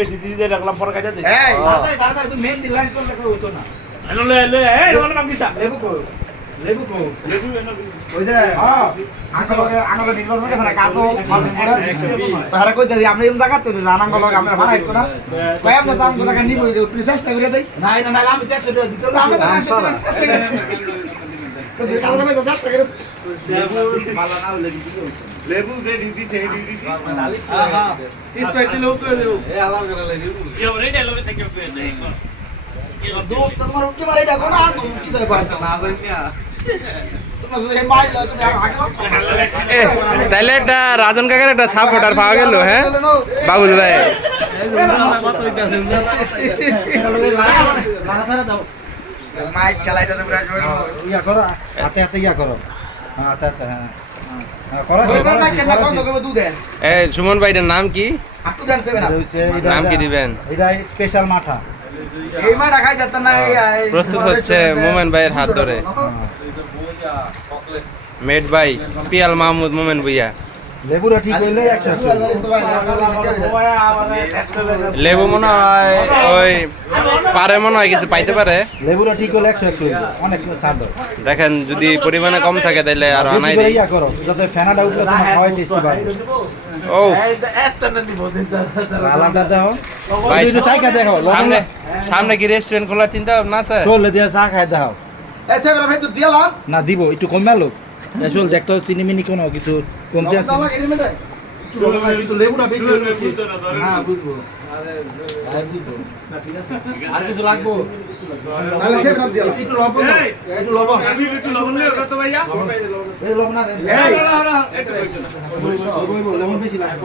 বেশি দিতে রাখলাম পরে কাজে দে এই দাদা তুই মেহেন্দি লাইন করলে কই হইতো না লে লে এই ওলা বাঙ্গিতা লেবু কো লেবু এনে ওই যে আঙ্গলে নির্বাচন করে না কাজও মালদিন করে তারা কই দেই আমরা এম জায়গাতে জানাঙ্গ লগে আমরা ভাড়া আইতো না কই আমরা দাম কো টাকা নিব ওই চেষ্টা করে দেই না এটা না আমি 100 টাকা দিতে আমরা চেষ্টা করে তো যে কারণে তো 10 টাকা মালা না হলে দিতে লেবু দে দিদি সে দিদি হ্যাঁ স্পেশাল লোক করে দেব এ আলাদা করে লেবু ये रेडी लोग तक पे दे दोस्त তোমার উঠতে পারে এটা কোন আর উঠতে দেয় পারতো না জানিয়া তুমি এই মাইলা তুমি আগে তাইলে একটা রাজন কাকার একটা সাপোর্টার পাওয়া গেল হ্যাঁ বাবুল ভাই মাইক চালাইতে তো পুরা জোর ইয়া করো হাতে হাতে ইয়া করো হাতে হাতে হ্যাঁ করো না কেন কোন দোকে দুধ দেন এই সুমন ভাইটার নাম কি আপনি দেন সেভেন নাম কি দিবেন এটা স্পেশাল মাঠা এই মাঠা খাই যেত না প্রস্তুত হচ্ছে মোমেন ভাইয়ের হাত ধরে মেড ভাই পিয়াল মাহমুদ মোমেন ভুইয়া লেবুরা ঠিক হইলে 100 লেবু মনে হয় ওই পারে মনে হয় কিছু পাইতে পারে লেবুরা ঠিক হলে 100 অনেক স্বাদ দেখেন যদি পরিমাণে কম থাকে তাহলে আর আনাই বেশি করে দিই ইয়া করো যাতে ফেনাটা উঠলে তোমার খাওয়াই টেস্টি পাবে ও লালাটা দাও ভাই একটু চাই খা দেখো সামনে সামনে কি রেস্টুরেন্ট খোলার চিন্তা ভাবনা আছে চল দিয়া চা খাই দাও এই সেবরা ভাই তো দিয়ালা না দিব একটু কমে লোক চল দেখতো চিনি মিনি কোনো কিছু কমতে আছে একটু লেবুটা বেশি হ্যাঁ বুঝবো আর কিছু লাগবো তাহলে সেবরা দিয়ালা একটু লবণ একটু লবণ আমি একটু লবণ লই কত ভাইয়া এই লবণ না এই লবণ বেশি লাগবে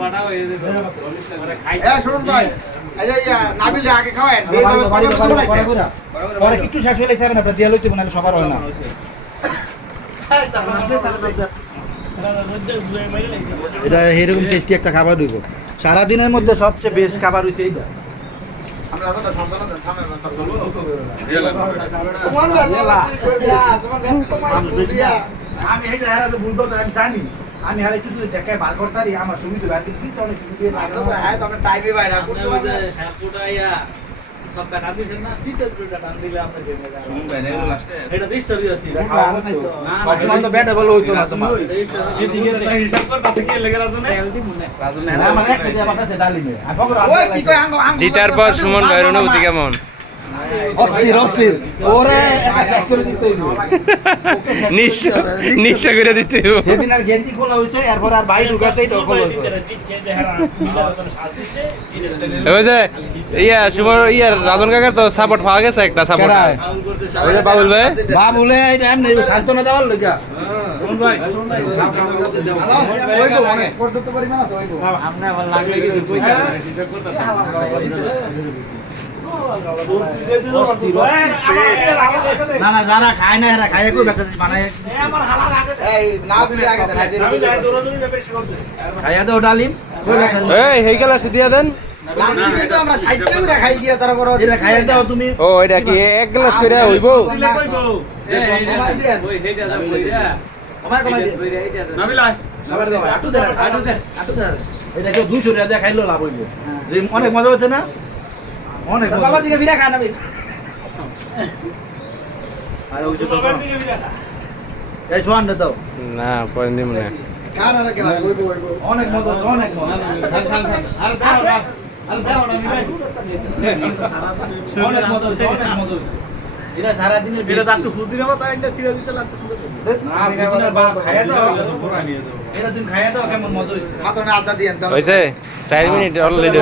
শুনুন ভাই এই যে নাবিল আগে খাওয়ান পরে একটু শেষ হলে যাবেন আপনার দিয়া লইতে না সবার হয় না এটা এরকম টেস্টি একটা খাবার হইব সারাদিনের মধ্যে সবচেয়ে বেস্ট খাবার হইছে এইটা আমরা তো সাবধান সামনে আমি এইটা হারা তো ভুলতো আমি জানি আমি হারে একটু যদি দেখায় বার করতারি আমার সুবিধা আর কিছু ফিস অনেক দিয়ে লাগানো হ্যাঁ তো আমরা টাইমে বাইরে করতে পারবো হ্যাঁ পুরাইয়া সব কাটা দিছেন না পিছের পুরোটা টান দিলে আপনি জেনে যাবেন শুনুন ভাই এর লাস্টে এটা ডিস্টার্বই আছে সব সময় তো ব্যাড বল হইতো না তোমার এদিকে হিসাব করতেছে কি লেগে রাজনে রাজনে না মানে একসাথে আমার সাথে ডালি নে ওই কি কই আঙ্গ জিতার পর সুমন ভাইয়ের অনুভূতি কেমন অস্থির অস্থির ওরে একটা শেষ করে দিতে হইব নিশ্চয় করে দিতে হইব। সেদিন আর গেঞ্জি খোলা হইছে এরপর আর ভাই ঢুকাতেই তো খোলা হইছে ওই যে ইয়া সুমন ইয়ার রাজন কাকার তো সাপোর্ট পাওয়া গেছে একটা সাপোর্ট ওই যে বাবুল ভাই বাবুলে এই টাইম নেই শান্তনা দেওয়ার লইগা শুনুন ভাই ওইগো অনেক পর্যন্ত পরিমাণ আছে ওইগো আমরা আবার লাগলে কিছু কইতে হিসাব করতেছে না না যারা খায় না এরা খায় কই একটা বানায় এই না বিলে আগে দেন খাইয়া দাও ডালিম কই একটা এই হেই গেল সিদিয়া দেন লাঞ্চি কিন্তু আমরা 60 টাকা করে খাই গিয়া তারপর এটা খাইয়া দাও তুমি ও এটা কি এক গ্লাস করে হইব দিলে কইবো ওই হেডা যাব কইরা কমাই দিন নাবিলাই সাবার দাও আটু দেন আটু দেন এটা কেউ 200 টাকা দিয়ে খাইলো লাভ হইবে যে অনেক মজা হচ্ছে না অনেক বাবার দিকে বিরা খান আমি আর ওই যে এই সোয়ান দাও না পরে দিম না কার আর গেলা কইবো অনেক মজা অনেক মজা আর দাও না আর দাও না মিলাই অনেক মজা অনেক মজা এটা সারা দিনের এটা তো একটু ফুদিরে মত আইনা ছিড়া দিতে লাগতো সুন্দর না দিনের বাপ খাইয়া দাও এটা তুমি খাইয়া দাও কেমন মজা হইছে মাত্র না আদা দিয়েন দাও হইছে 4 মিনিট অলরেডি